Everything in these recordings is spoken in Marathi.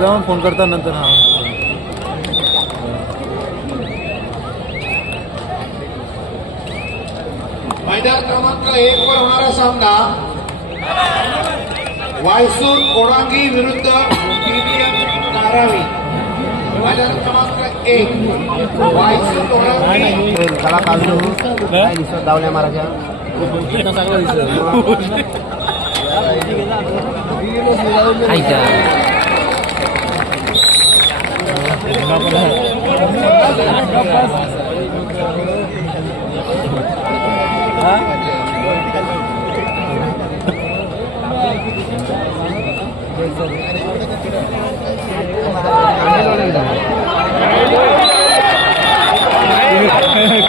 जाऊन फोन करता नंतर. हा मैदान क्रमांक 1 वर होणारा सामना वायसूर कोडांगी विरुद्ध धारावी. मैदान क्रमांक 1 वायसूर कोडांगी. त्याला काढलो काय दिसत धावल्या माराच्या चांगला दिसत.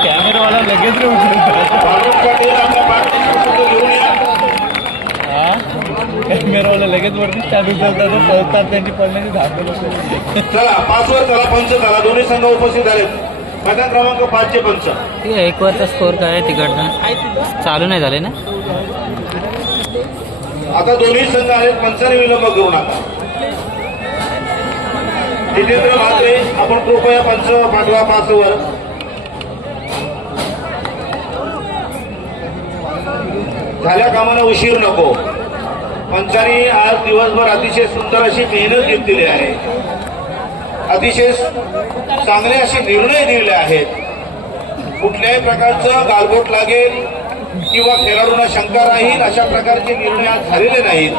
कॅमेरावाला लगेच कॅमेरावाला लगेच वरती चालू करतात पळतात त्यांची पळण्याची धाकलं. चला 5 वर चला पंच झाला. दोन्ही संघ उपस्थित झाले. मैदान क्रमांक 5 चे पंच. ठीक आहे. 1 वरचा स्कोर काय आहे तिकडनं चालू नाही झाले ना. आता दोन्ही संघ आहेत. पंचाने विलंब करू नका. जितेंद्र म्हात्रे आपण कृपया पंच पाठवा 5 वर. झाल्या कामाला उशीर नको. पंचांनी आज दिवसभर अतिशय सुंदर अशी मेहनत घेतलेली आहे. अतिशय चांगले असे निर्णय दिलेले आहेत. कुठल्याही प्रकारचं गालबोट लागेल किंवा खेळाडूंना शंका राहील अशा प्रकारचे निर्णय आज झालेले नाहीत.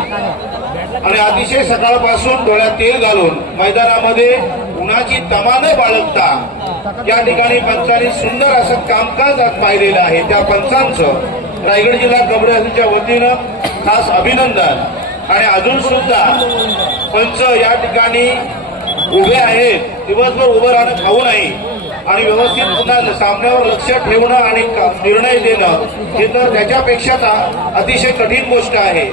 आणि अतिशय सकाळपासून डोळ्यात तेल घालून मैदानामध्ये उन्हाची तमा न बाळगता या ठिकाणी पंचांनी सुंदर असं कामकाज आज पाहिलेलं आहे. त्या पंचांचं रायगड जिल्हा कबड्डी असोसिएशनच्या वतीनं खास अभिनंदन. आणि अजून सुद्धा पंच या ठिकाणी उभे आहेत. दिवसभर उभं राहणं खाऊ नाही आणि व्यवस्थित पुन्हा सामन्यावर लक्ष ठेवणं आणि निर्णय देणं हे तर त्याच्यापेक्षा अतिशय कठीण गोष्ट आहे.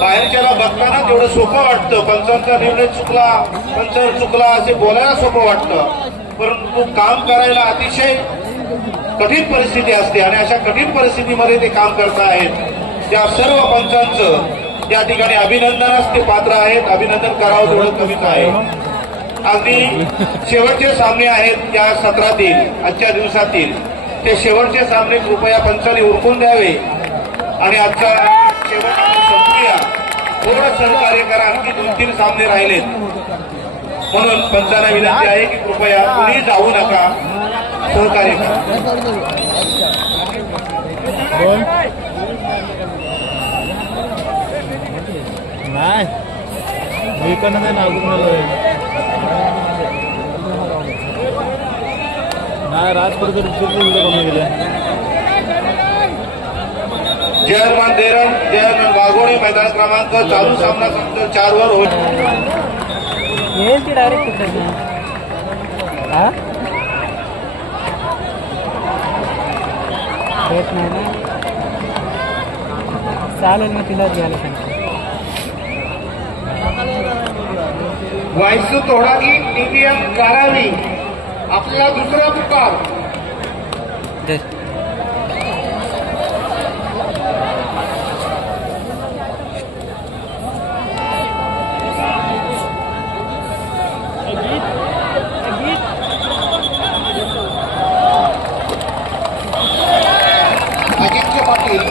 बाहेरच्याला बघताना तेवढं सोपं वाटतं. पंचांचा निर्णय चुकला, पंच चुकला असे बोलायला सोपं वाटतं. परंतु काम करायला अतिशय कठीण परिस्थिती असते आणि अशा कठीण परिस्थितीमध्ये ते काम करत आहेत. त्या सर्व पंचांचं या ठिकाणी अभिनंदनास ते पात्र आहेत. अभिनंदन करावं तेवढं कमीच आहे. अगदी शेवटचे सामने आहेत त्या सत्रातील आजच्या दिवसातील. ते शेवटचे सामने कृपया पंचांनी उरकून द्यावे आणि आजचा शेवट संपूया. थोडं सहकार्य करा. आणखी 2-3 सामने राहिलेत. म्हणून पंचांना विनंती आहे की कृपया कुणी जाऊ नका, सहकार्य करा. नाही मी पण नाही राजपूर कमी गेले. जयमान देरण जयमान वाघोडे मैदान क्रमांक चालू सामना 4 वर होईल. डायरेक्ट नाही ना चालेल ना तिलाच घ्यायला सांगतो. वायसू तोडागी टीबीएम कारावी आपला दुसरा पुकार. अजिंक्य पाटील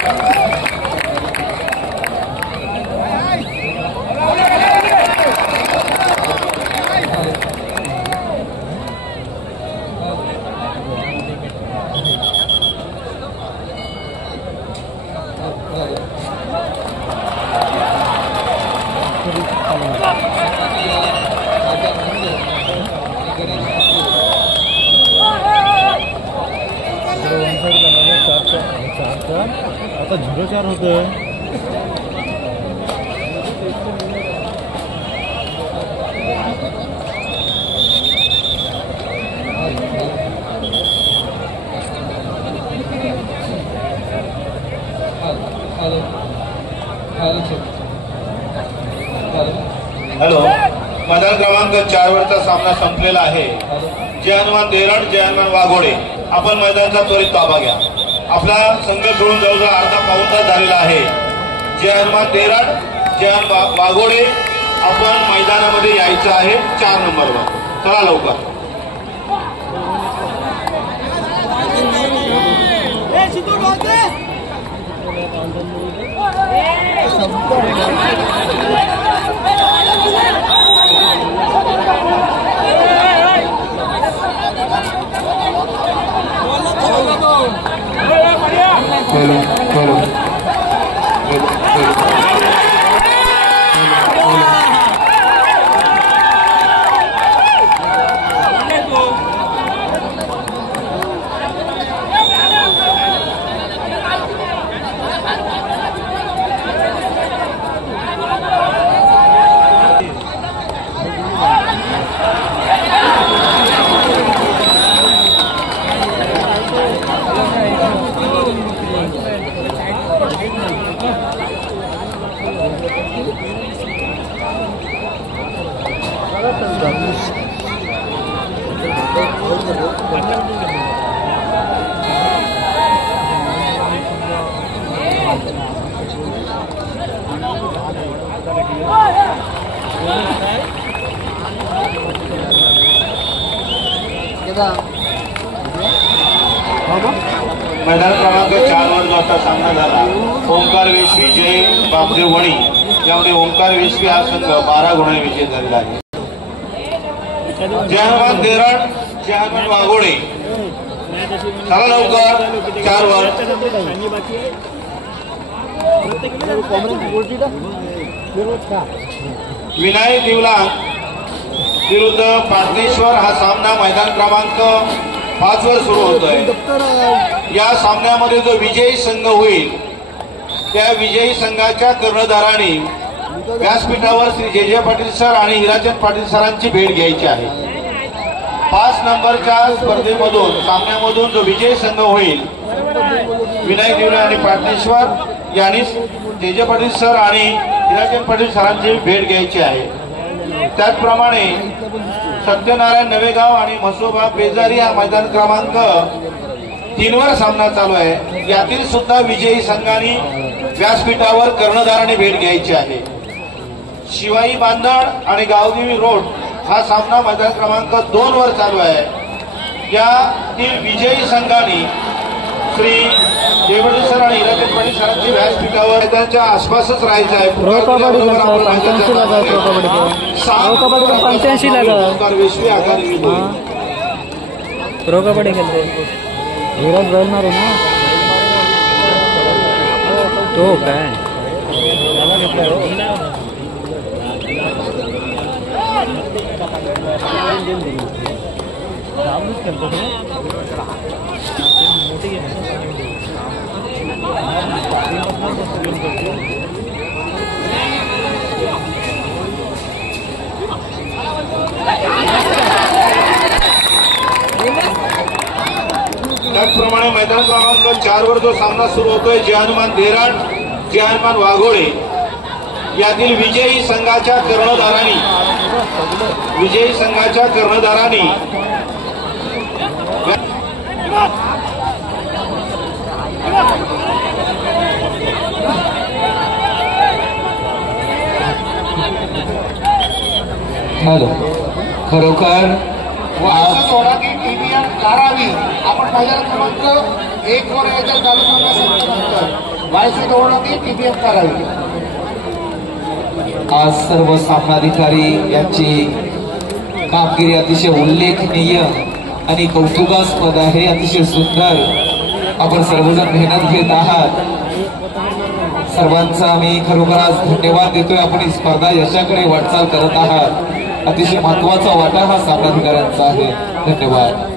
आता 0-4 होतं. हॅलो. मैदान क्रमांक 4 वरचा सामना संपलेला आहे. जयहनुमान देरण जयहनुमान वाघोडे आपण मैदानाचा त्वरित ताबा घ्या. आपला संघ सोडून जवळजवळ अर्धा पाऊण तास झालेला आहे. जयहनुमान देरण जयहनुमान वाघोडे आपण मैदानामध्ये यायचं आहे 4 नंबरवर. चला लवकर. मैदान क्रमांक 4 वर जो आता सामना झाला, ओंकार वेशवी जय बापदेव वणी, यामध्ये ओंकार वेशवी हा संघ 12 गुणांनी विजय झालेला आहे. जयहनुमान देराड, जयहनुमान वाघोडे, चला लवकर 4 वर. विनायक दिवला विरुद्ध पाटणेश्वर हा सामना मैदान क्रमांक 5 वर सुरू होतोय. या सामन्यामध्ये जो विजयी संघ होईल त्या विजयी संघाच्या कर्णधारांनी व्यासपीठावर श्री जे जे पाटील सर आणि हिराचंद पाटील सरांची भेट घ्यायची आहे. 5 नंबरच्या स्पर्धेमधून सामन्यामधून जो विजयी संघ होईल विनायक दिवले आणि पाटणेश्वर यांनी जे जे पाटील सर आणि हिराचंद पाटील सरांची भेट घ्यायची आहे. त्याचप्रमाणे सत्यनारायण नवेगाव आणि म्हसोबा बेजारी हा मैदान क्रमांक 3 वर सामना चालू आहे. यातील सुद्धा विजयी संघांनी व्यासपीठावर कर्णधारांनी भेट घ्यायची आहे. शिवाई बांधण आणि गावदेवी रोड हा सामना मैदान क्रमांक 2 वर चालू आहे. यातील विजयी संघांनी श्री जयवंत सर आणि हिराचंद पाटील सरांची व्यासपीठावर त्यांच्या आसपासच राहायचं आहे. वेशवी अकादमी प्रो कबड्डी खेळते धीरज बोलणार आहे ना तो काय त्याचप्रमाणे मैदान क्रमांक 4 वर जो सामना सुरू होतोय जयहनुमान देराड, जयहनुमान वाघोडे यातील विजयी संघाच्या कर्णधारांनी खरोखर सोडा की टीव्हीआर काढावी. आपण मैदान क्रमांक 1 वर याच्या चालू करण्यासाठी वायसी सोडा की टीव्हीआर काढावी. आज सर्व सामनाधिकारी यांची कामगिरी अतिशय उल्लेखनीय आणि कौतुकास्पद आहे. अतिशय सुंदर आपण सर्वजण मेहनत घेत आहात. सर्वांचा आम्ही खरोखर आज धन्यवाद देतोय. आपण ही स्पर्धा यशाकडे वाटचाल करत आहात. अतिशय महत्वाचा वाटा हा सामनाधिकाऱ्यांचा आहे. धन्यवाद.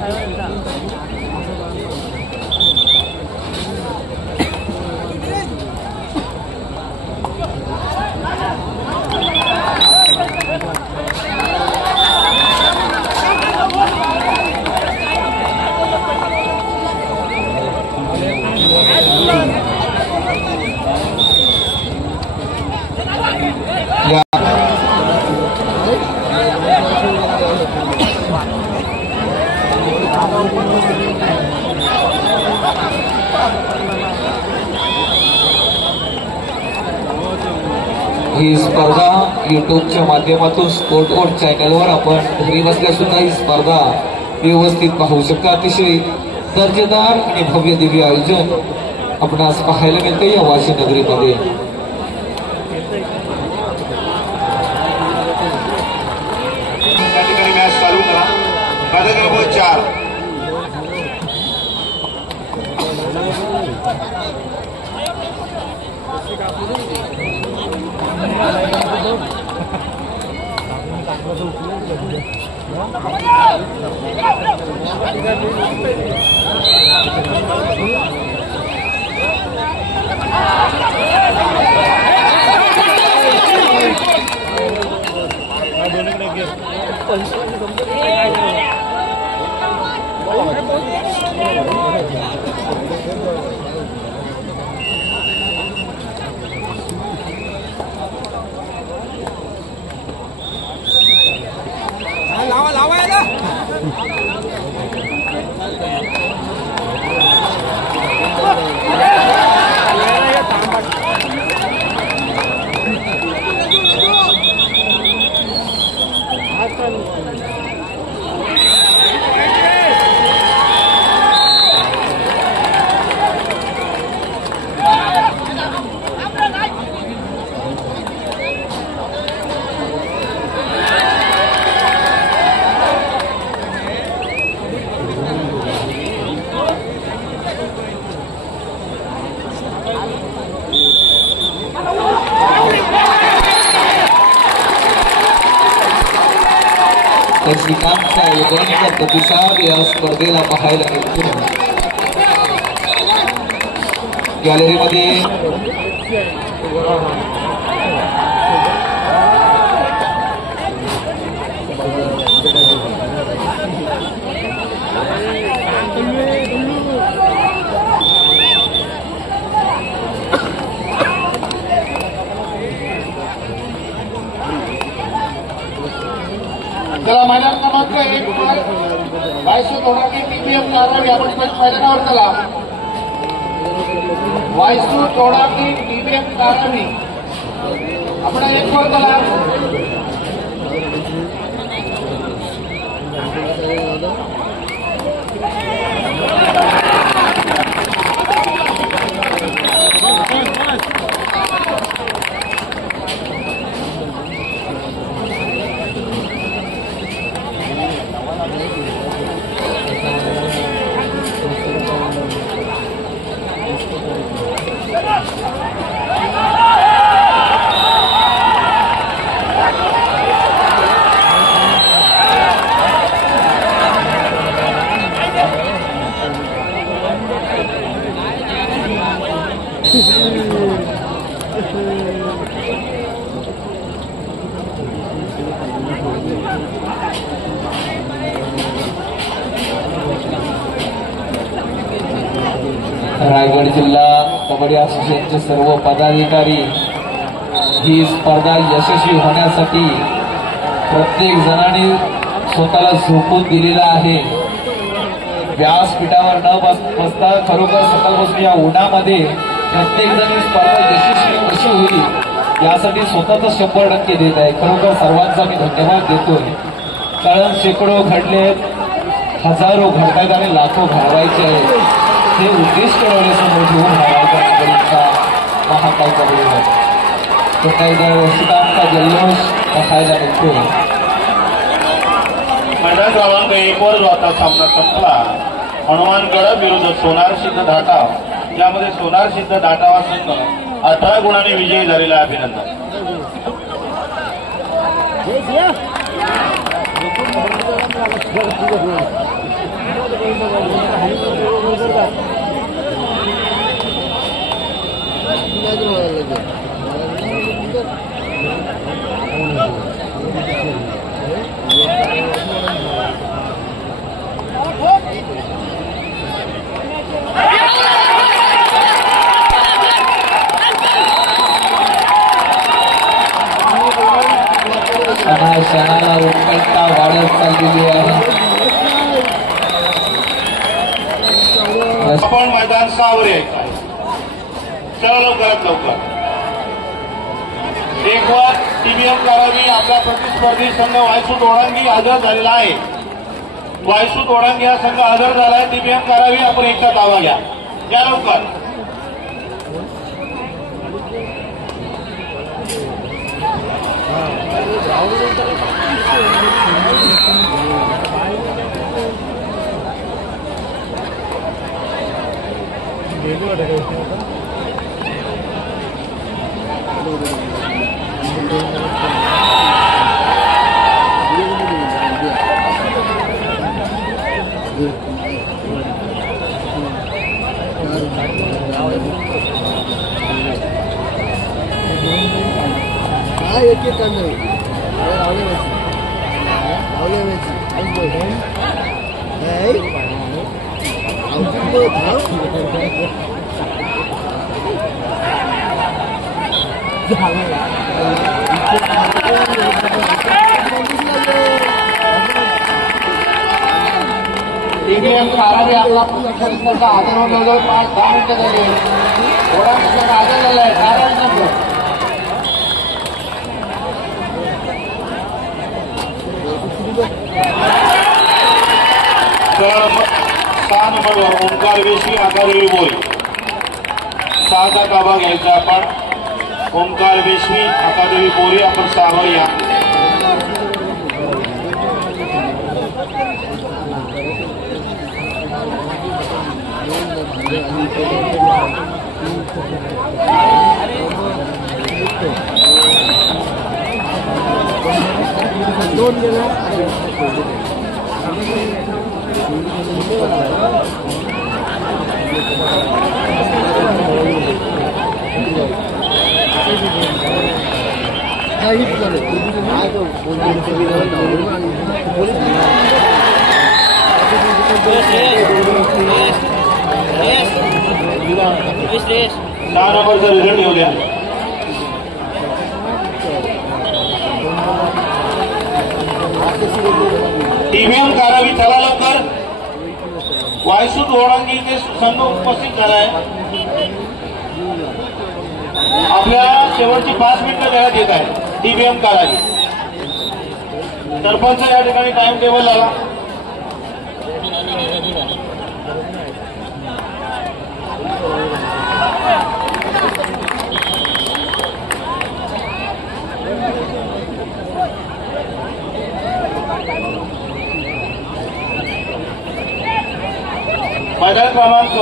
ही स्पर्धा युट्यूबच्या माध्यमातून स्पोर्ट बोर्ड चॅनलवर आपण घरी बसल्या सुद्धा ही स्पर्धा व्यवस्थित पाहू शकता. अतिशय दर्जेदार आणि भव्य दिव्य आयोजन आपणास पाहायला मिळते या वाशी नगरीमध्ये. त्या ठिकाणी मॅच चालू करा. पदक क्रमांक 4. श्रीकांतचा योजनेचा प्रतिसाद या स्पर्धेला पाहायला मिळतो. गॅलरीमध्ये चला मैदान क्रमांक 1 22 तोडाकी टीपीएम धारावी आपण मैदानावर चला. 22 तोडाकी टीपीएम धारावी आपण 1 वर चला. रायगड जिल्हा कबड्डी असोसिएशनचे सर्व पदाधिकारी ही स्पर्धा यशस्वी होण्यासाठी प्रत्येक जणांनी स्वतःला झोकून दिलेला आहे. व्यासपीठावर न बसता खरोखर सकाळपासून या उन्हामध्ये प्रत्येक जण ही स्पर्धा यशस्वी कशी होईल यासाठी स्वतःचा 100% देत आहे. खरोखर सर्वांचा मी धन्यवाद देतोय. कारण शेकडो घडले, हजारो घडतात आणि लाखो घडवायचे आहेत. हे उद्दिष्ट डोळ्यासमोर ठेवून हा महाकाय कबड्डी श्रीकांतचा जल्लोष पाहायला मिळतो. मैदान क्रमांक 1 वर जो आता सामना संपला, हनुमानगड विरुद्ध सोनार सिद्ध धाटाव, यामध्ये सोनार सिद्ध धाटावा संघ 18 गुणांनी विजयी झालेला. अभिनंदन. क्षणाला उत्कंठा वाढत चाललेली आहे. आपण मैदान 6 वर यायचं. चला लवकरात लवकर. एक वर टीबीएम करावी आपला प्रतिस्पर्धी संघ वायसूत ओढांगी हजर झालेला आहे. वायसूत ओढांगी हा संघ हजर झाला आहे. टीबीएम करावी आपण एकटा ताबा घ्या या लवकर. एक एक करणार टीबीएम करावी आपला प्रतिस्पर्धा हजर होऊन जवळजवळ 5-10 मिनिटं झाली. ओढांगी संघ हजर झाला आहे. कारण नंबर तर 6 नंबरवर ओंकार वेशवी आकादेवी बोरी 6चा ताबा घ्यायचा आपण. ओंकार वेशवी आकादेवी बोरी आपण 6वर या. दहा नंबरचा रिझल्ट येऊ द्या. टीबीएम करावी चला लवकर. वायसूत ओढांगी ते संघ उपस्थित झालाय. आपल्या शेवटची 5 मिनिटं वेळात येत आहे. टीबीएम करावी सरपंच या ठिकाणी टाइम टेबल लावा. मैदान क्रमांक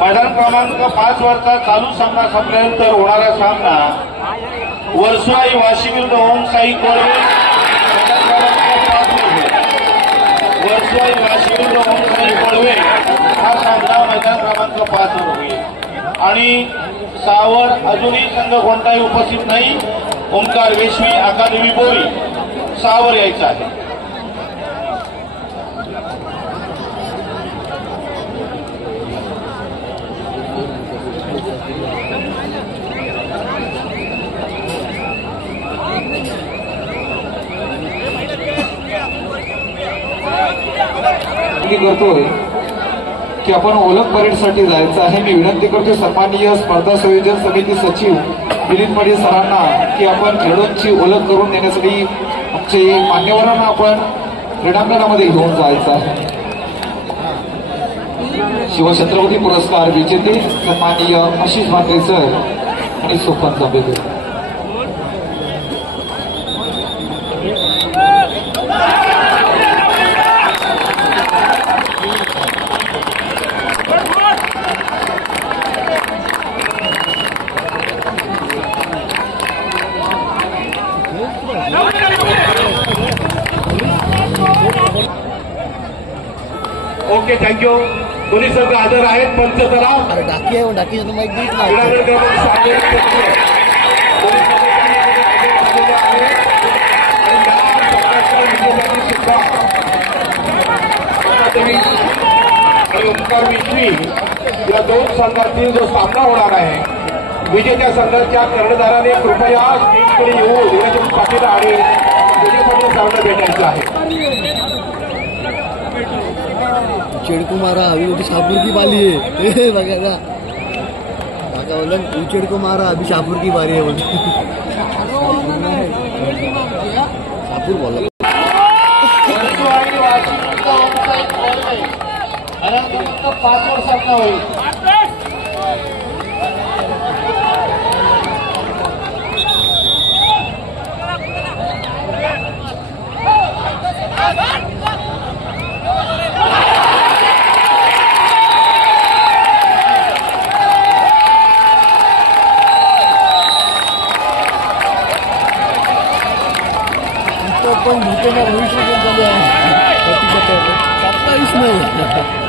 मैदान क्रमांक 5 वरचा चालू सामना संपल्यानंतर होणारा सामना वर्सोई वाशी विरुद्ध ओम साई कोळवे. मैदान क्रमांक 5 वर्सोई वाशी विरुद्ध ओम साई कोळवे हा सामना मैदान क्रमांक 5 वर होईल. आणि 6वर अजूनही संघ कोणताही उपस्थित नाही. ओंकार वेशवी आकादेवी बोरी 6वर यायचं आहे. करतोय की आपण ओळख परेडसाठी जायचं आहे. मी विनंती करतोय सन्माननीय स्पर्धा संयोजन समिती सचिव दिलीप पाटील सरांना की आपण खेळाडूंची ओळख करून देण्यासाठी आमचे मान्यवरांना आपण क्रीडांगणामध्ये घेऊन जायचं आहे. शिवछत्रपती पुरस्कार विजेते सन्माननीय आशिष भाकरे सर आणि सोपन जांभेकर. Okay thank you. दोन्ही संघ हजर आहेत. पंच तलाव डाकी आहे डाकी माहिती देत नाही. क्रीडांगण क्रमांक 6 आणि ओंकार वेशवी या 2 संघातील जो सामना होणार आहे विजेत्या संघाच्या कर्णधाराने कृपया स्टेजकडे येऊन विराजन पाटील आणि विजय पाटील सामना भेटायचा आहे. उचेड़ को मारा अभी वो भी शाहपुर की बाली है बघा ना बघा बोला उचेड़ को मारा अभी शाहपुर की बारी है बोल शाहपुर बोला अनंत 5 वर सामना होईल. पण भूतेचा भविष्य पण चालू आहे 27 नाही